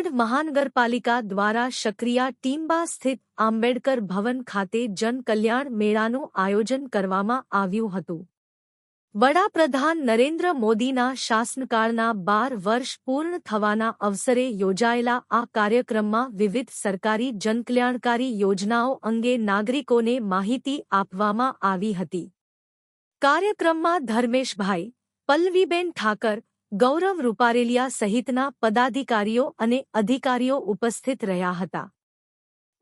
જૂનાગઢ મહાનગરપાલિકા દ્વારા શકરિયા ટીંબા સ્થિત આંબેડકર ભવન ખાતે જનકલ્યાણ મેળાનું આયોજન કરવામાં આવ્યું હતું। વડાપ્રધાન નરેન્દ્ર મોદીના શાસનકાળના 12 વર્ષ પૂર્ણ થવાના અવસરે યોજાયેલા આ કાર્યક્રમમાં વિવિધ સરકારી જનકલ્યાણકારી યોજનાઓ અંગે નાગરિકોને માહિતી આપવામાં આવી હતી। કાર્યક્રમમાં ધર્મેશભાઈ, પલ્લવીબેન ઠાકર, ગૌરવ રૂપારેલિયા સહિતના પદાધિકારીઓ અને અધિકારીઓ ઉપસ્થિત રહ્યા હતા।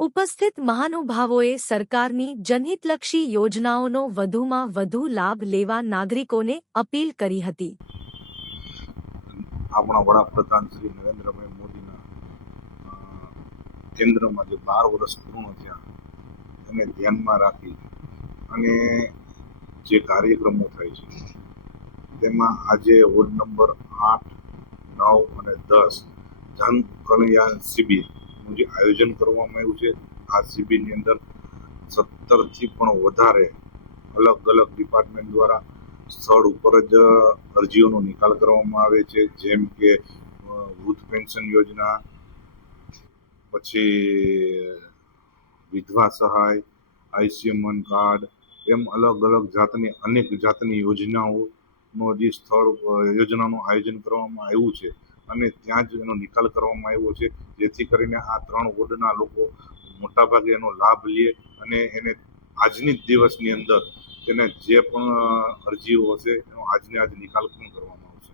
ઉપસ્થિત મહાનુભાવોએ સરકારની જનહિતલક્ષી યોજનાઓનો વધુમાં વધુ લાભ લેવા નાગરિકોને અપીલ કરી હતી। આપણા વડાપ્રધાન શ્રી નરેન્દ્રભાઈ મોદીના કેન્દ્રમાં જે 12 વર્ષ પૂર્ણ થયા એને ધ્યાનમાં રાખી અને જે કાર્યક્રમો થાય છે તેમાં આજે વોર્ડ નંબર 8, 9 અને 10 જન કલ્યાણ શિબિરનું જે આયોજન કરવામાં આવ્યું છે। આ શિબિરની અંદર 17થી પણ વધારે અલગ અલગ ડિપાર્ટમેન્ટ દ્વારા સ્થળ ઉપર જ અરજીઓનો નિકાલ કરવામાં આવે છે, જેમ કે વૃદ્ધ પેન્શન યોજના, પછી વિધવા સહાય, આયુષ્યમાન કાર્ડ, એમ અલગ અલગ જાતની અનેક જાતની યોજનાઓનો જે સ્થળ યોજનાનું આયોજન કરવામાં આવ્યું છે અને ત્યાં જ એનો નિકાલ કરવામાં આવ્યો છે, જેથી કરીને આ 3 વોર્ડના લોકો મોટાભાગે એનો લાભ લે અને એને આજની જ દિવસની અંદર તેને જે પણ અરજીઓ હશે એનો આજને આજ નિકાલ પણ કરવામાં આવશે।